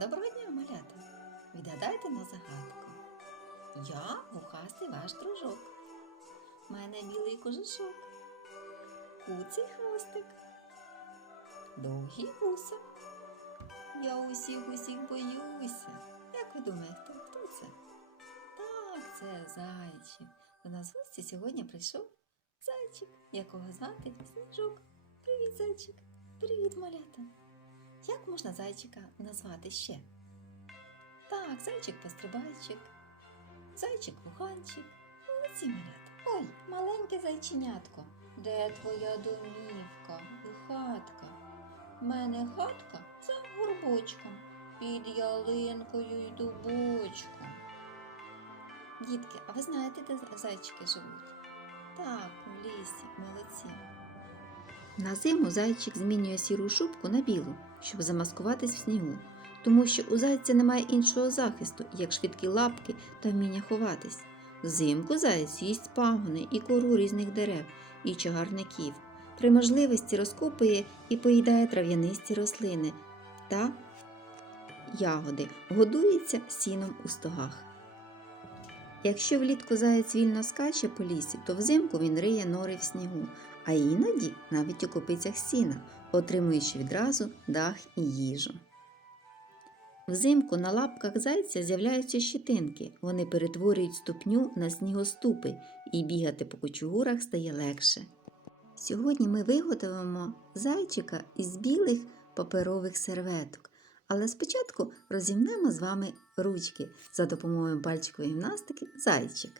Доброго дня, малята! Відгадайте на загадку. Я вухастий ваш дружок. Мене білий кожушок. Куций хвостик. Довгий вуса. Я усіх усіх боюся. Як ви думаєте, хто це? Так, це зайчик. До нас в гості сьогодні прийшов зайчик, якого звати Сніжок. Привіт, зайчик. Привіт, малята. Як можна зайчика назвати ще? Так, зайчик-пострибайчик, зайчик-вуханчик, молодці малята. Ой, маленьке зайченятко, де твоя домівка і хатка? Мене хатка за горбочком, під ялинкою й дубочком. Дітки, а ви знаєте, де зайчики живуть? Так, у лісі, молодці. На зиму зайчик змінює сіру шубку на білу, щоб замаскуватись в снігу, тому що у зайця немає іншого захисту, як швидкі лапки та вміння ховатись. Взимку заєць їсть пагони і кору різних дерев і чагарників. При можливості розкопує і поїдає трав'янисті рослини та ягоди, годується сіном у стогах. Якщо влітку заєць вільно скаче по лісі, то взимку він риє нори в снігу, а іноді навіть у копицях сіна, отримуючи відразу дах і їжу. Взимку на лапках зайця з'являються щитинки, вони перетворюють ступню на снігоступи і бігати по кучугурах стає легше. Сьогодні ми виготовимо зайчика із білих паперових серветок, але спочатку розімнемо з вами ручки за допомогою пальчикової гімнастики зайчик.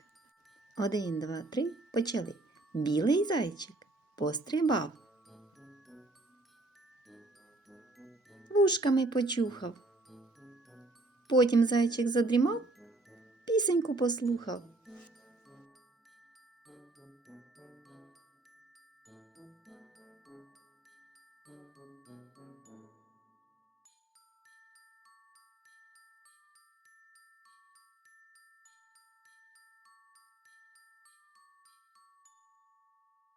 Один, два, три, почали. Білий зайчик пострибав. Вушками почухав. Потім зайчик задрімав, пісеньку послухав.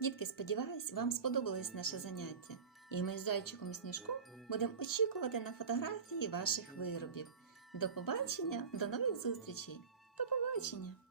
Дітки, сподіваюсь, вам сподобалось наше заняття. І ми з зайчиком і сніжком будемо очікувати на фотографії ваших виробів. До побачення, до нових зустрічей. До побачення!